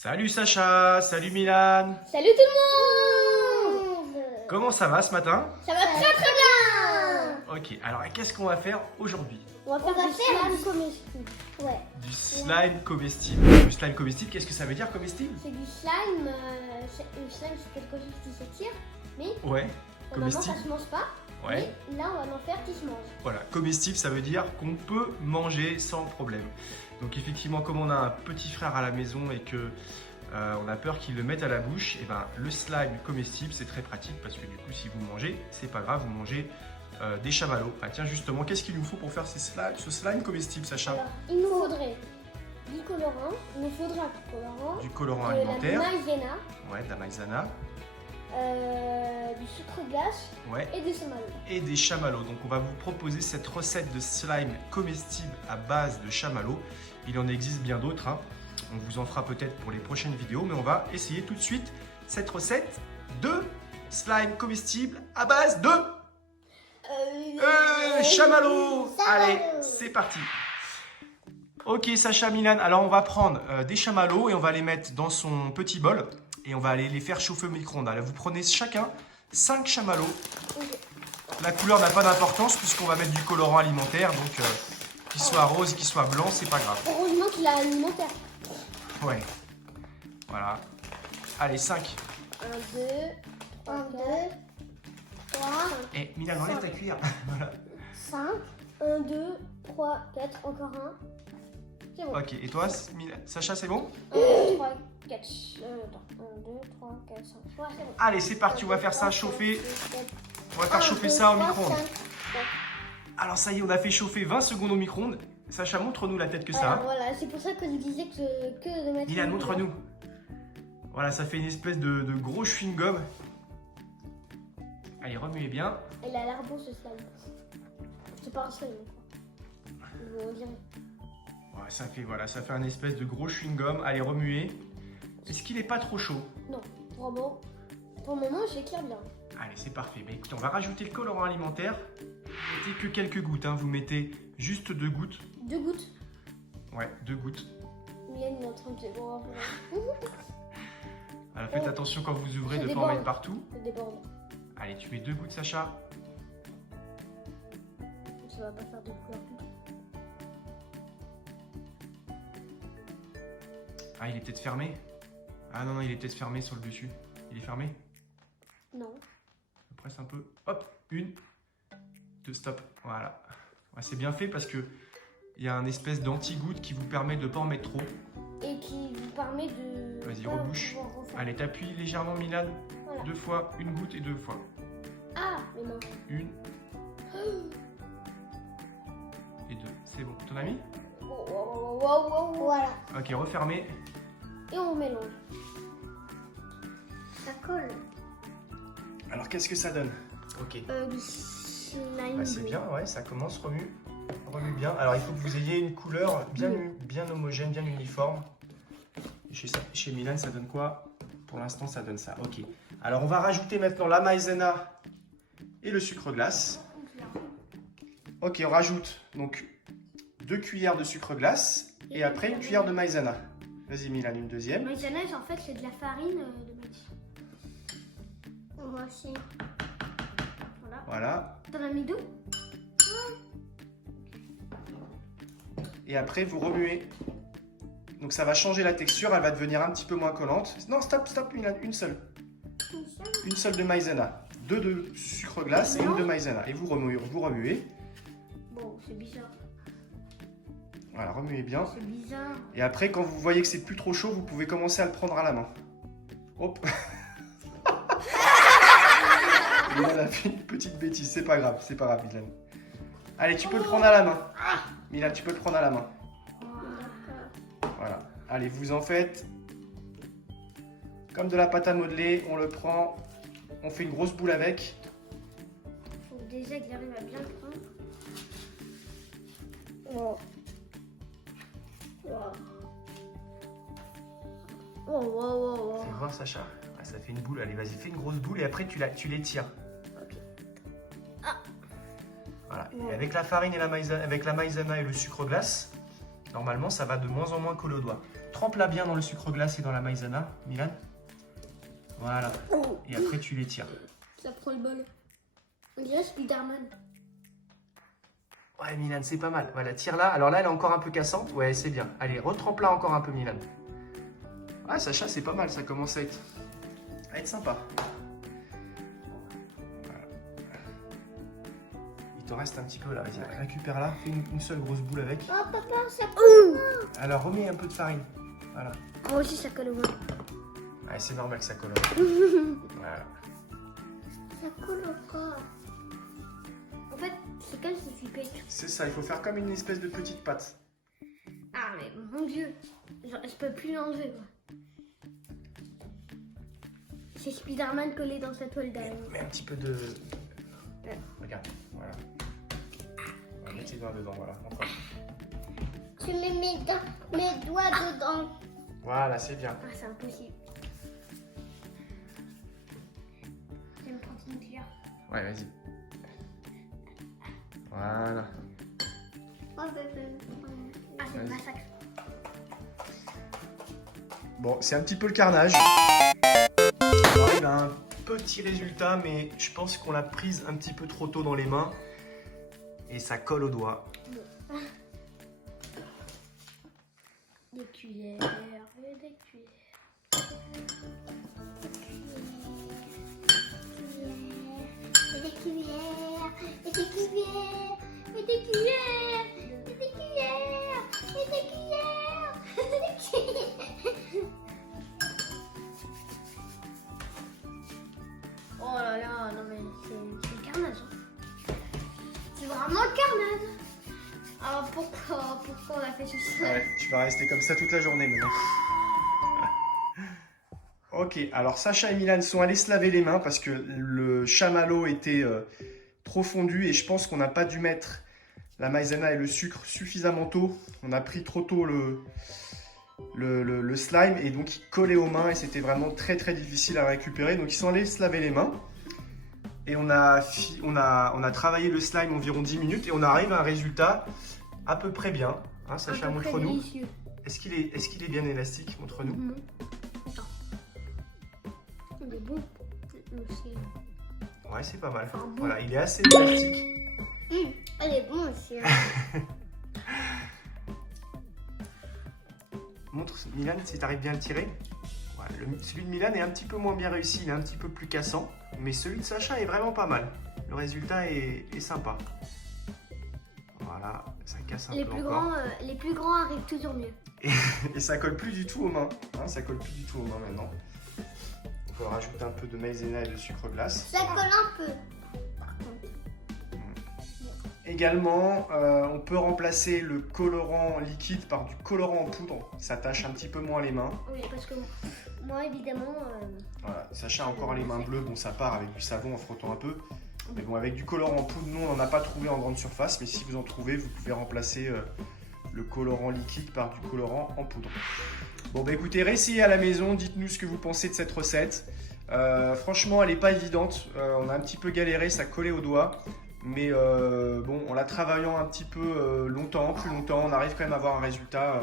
Salut Sacha, salut Milan. Salut tout le monde. Comment ça va ce matin? Ça va très très bien. Ok, alors qu'est-ce qu'on va faire aujourd'hui? On va faire du slime comestible. Ouais. Du slime comestible. Du slime comestible, qu'est-ce que ça veut dire comestible? C'est du slime, le slime c'est quelque chose qui s'étire, mais Ouais, normalement ça comestible. se mange pas. Ouais, Mais là on va en faire qui se mange. voilà, comestible ça veut dire qu'on peut manger sans problème. Donc effectivement, comme on a un petit frère à la maison et que on a peur qu'il le mette à la bouche, et ben le slime comestible c'est très pratique parce que du coup si vous mangez, c'est pas grave, vous mangez des chamallows. Ah tiens justement, qu'est-ce qu'il nous faut pour faire ce slime comestible, Sacha? Alors il nous faudrait du colorant, il nous faudra du colorant, Du colorant de alimentaire, la maïzena, ouais, de la maïzena, du sucre glace ouais, et des chamallows. et des chamallows. Donc on va vous proposer cette recette de slime comestible à base de chamallows. Il en existe bien d'autres, hein. On vous en fera peut-être pour les prochaines vidéos, mais on va essayer tout de suite cette recette de slime comestible à base de chamallows. Allez, c'est parti. Ok Sacha, Milan, alors on va prendre des chamallows et on va les mettre dans son petit bol et on va aller les faire chauffer au micro-ondes. Alors vous prenez chacun 5 chamallows. La couleur n'a pas d'importance puisqu'on va mettre du colorant alimentaire, donc qu'il soit rose, qu'il soit blanc, c'est pas grave. Heureusement qu'il a alimentaire. Ouais, voilà. Allez, 5. 1, 2, 3, 3, Et Milan, enlève ta cuillère. Voilà. 5, 1, 2, 3, 4, encore un. C'est bon. Ok, et toi, Sacha, c'est bon? 1, 2, 3, 4. Attends. 1, 2, 3, 4, 5. Ouais, c'est bon. Allez, c'est parti, on va faire ça chauffer. On va faire chauffer 1, 2, ça au 3, micro-ondes. 5. Alors ça y est, on a fait chauffer 20 secondes au micro-ondes. Sacha, montre-nous la tête que ça Alors a. voilà, c'est pour ça que je disais que de mettre. Milan, montre-nous. Voilà, ça fait une espèce de gros chewing-gum. Allez, remuez bien. Il a l'air beau ce slime. C'est pas un slime. On dirait. Ouais, ça fait un espèce de gros chewing-gum. Allez, remuez. Est-ce qu'il est pas trop chaud? Non, vraiment. Pour le moment, j'éclaire bien. Allez, c'est parfait. Bah, écoutez, on va rajouter le colorant alimentaire. Vous mettez que quelques gouttes, hein. Vous mettez juste 2 gouttes. 2 gouttes. Ouais, 2 gouttes. Milan il est en train de se boire. Alors, faites attention quand vous ouvrez Ça de ne pas en déborde. mettre partout. Ça déborde. Allez, tu mets 2 gouttes, Sacha. Ça va pas faire de couleur. Ah, il est peut-être fermé. Ah non, non, il est peut-être fermé sur le dessus. Il est fermé? Non. Je presse un peu. Hop, 1, 2, stop. Voilà. Ouais, c'est bien fait parce que il y a un espèce d'anti-goutte qui vous permet de ne pas en mettre trop. Et qui vous permet de. Vas-y, pas rebouche. pouvoir refaire. Allez, t'appuies légèrement, Milan. Voilà. 2 fois, 1 goutte et 2 fois. Ah, mais non. 1 et 2. C'est bon. Ton ami? Voilà. Ok, refermez. Et on mélange. Ça colle. Alors, qu'est-ce que ça donne? Ok. Du slime. Bah, c'est bien, ouais, ça commence, remue. Remue bien. Alors, il faut que vous ayez une couleur bien homogène, bien uniforme. Chez Milan, ça donne quoi? Pour l'instant, ça donne ça. Ok. Alors, on va rajouter maintenant la maïzena et le sucre glace. Ok, on rajoute donc 2 cuillères de sucre glace et après une cuillère de maïzena. Vas-y, Milan, une deuxième. Maïzena, en fait, c'est de la farine de maïs. Moi aussi. Voilà. Voilà. T'en as mis 2? Et après, vous remuez. Donc, ça va changer la texture. Elle va devenir un petit peu moins collante. Non, stop, Milan, une seule. Une seule de maïzena. 2 de sucre glace et une de maïzena. Et vous remuez. Bon, c'est bizarre. Voilà, remuez bien. C'est bizarre. Et après, quand vous voyez que c'est plus trop chaud, vous pouvez commencer à le prendre à la main. Hop. Milan a fait une petite bêtise, c'est pas grave, Milan. Allez, tu peux le prendre à la main. Milan, tu peux le prendre à la main. Voilà. Allez, vous en faites comme de la pâte à modeler, on le prend, on fait une grosse boule avec. Faut déjà qu'il arrive à bien le prendre. Oh. Fais voir, Sacha. Ah, ça fait une boule. Allez, vas-y, fais une grosse boule et après tu l'étires. Ok. Voilà. Et avec la farine et avec la maïzena et le sucre glace, Normalement, ça va de moins en moins coller au doigt. Trempe-la bien dans le sucre glace et dans la maïzena, Milan. Voilà. Et après, tu les tires. Ça prend le bol. On dirait Spider-Man. Ouais, Milan, c'est pas mal. Voilà, tire-la. Alors là, elle est encore un peu cassante. Ouais, c'est bien. Allez, retrempe-la encore un peu, Milan. Ah, Sacha, c'est pas mal. Ça commence à être sympa. Voilà. Il te reste un petit peu là. Vas-y, récupère-la. Fais une seule grosse boule avec. Oh, papa, ça colle. Alors, remets un peu de farine. Voilà. Moi aussi, ça colle au bol. Ouais, c'est normal que ça colle. Voilà. Ça colle au corps. En fait, c'est comme si tu pètes. C'est ça, il faut faire comme une espèce de petite pâte. Ah, mais mon Dieu. Genre, je peux plus l'enlever, quoi. C'est Spider-Man collé dans sa toile d'araignée. Mets un petit peu de... Regarde, voilà. On va mettre tes doigts dedans, voilà. Encore. Je mets mes doigts dedans. Voilà, c'est bien. Ah, c'est impossible. Je vais me prendre une cuillère. Ouais, vas-y. Voilà. Ah, c'est le massacre. Bon, c'est un petit peu le carnage. On arrive à un petit résultat, mais je pense qu'on l'a prise un petit peu trop tôt dans les mains. Et ça colle au doigt. Des cuillères et des cuillères. Et des cuillères. Et des cuillères. Et des cuillères. Et des cuillères. Et des cuillères. Et des cuillères. Oh là là, non mais c'est le carnage. Hein. C'est vraiment le carnage. Alors pourquoi on a fait tout ça? Ouais, tu vas rester comme ça toute la journée maintenant. Ok, alors Sacha et Milan sont allés se laver les mains parce que le chamallow était trop fondu et je pense qu'on n'a pas dû mettre la maïzena et le sucre suffisamment tôt. On a pris trop tôt le slime et donc il collait aux mains et c'était vraiment très difficile à récupérer. Donc ils sont allés se laver les mains et on a travaillé le slime environ 10 minutes et on arrive à un résultat à peu près bien. Hein, Sacha, montre-nous. Est-ce qu'il est bien élastique? Montre-nous. Attends. Il est bon. Ouais, c'est pas mal. Enfin, bon. Voilà, il est assez élastique. Elle est bon aussi. Montre Milan si tu arrives bien à le tirer. Ouais, celui de Milan est un petit peu moins bien réussi, il est un petit peu plus cassant. Mais celui de Sacha est vraiment pas mal. Le résultat est sympa. Voilà, ça casse un peu encore. Les plus grands arrivent toujours mieux. Et ça colle plus du tout aux mains. Hein, ça colle plus du tout aux mains maintenant. On peut rajouter un peu de maïzena et de sucre glace. Ça colle un peu. Par contre. Également, on peut remplacer le colorant liquide par du colorant en poudre. Ça tâche un petit peu moins les mains. Oui, parce que moi, évidemment... Voilà. Sacha a encore les mains bleues. Bon, ça part avec du savon en frottant un peu. Mais bon, avec du colorant en poudre, nous, on n'en a pas trouvé en grande surface. Mais si vous en trouvez, vous pouvez remplacer le colorant liquide par du colorant en poudre. Bon, bah écoutez, réessayez à la maison. Dites-nous ce que vous pensez de cette recette. Franchement, elle n'est pas évidente. On a un petit peu galéré, ça collait au doigt. Mais bon, en la travaillant un petit peu plus longtemps, on arrive quand même à avoir un résultat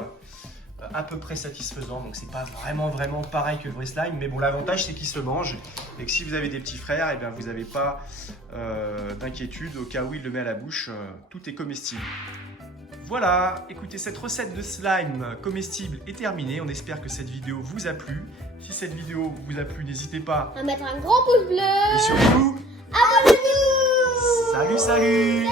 à peu près satisfaisant. Donc c'est pas vraiment pareil que le vrai slime. Mais bon, l'avantage c'est qu'il se mange. Et que si vous avez des petits frères, et bien vous n'avez pas d'inquiétude. Au cas où il le met à la bouche, tout est comestible. Voilà, écoutez, cette recette de slime comestible est terminée. On espère que cette vidéo vous a plu. Si cette vidéo vous a plu, n'hésitez pas à mettre un grand pouce bleu. et surtout, abonnez-vous. salut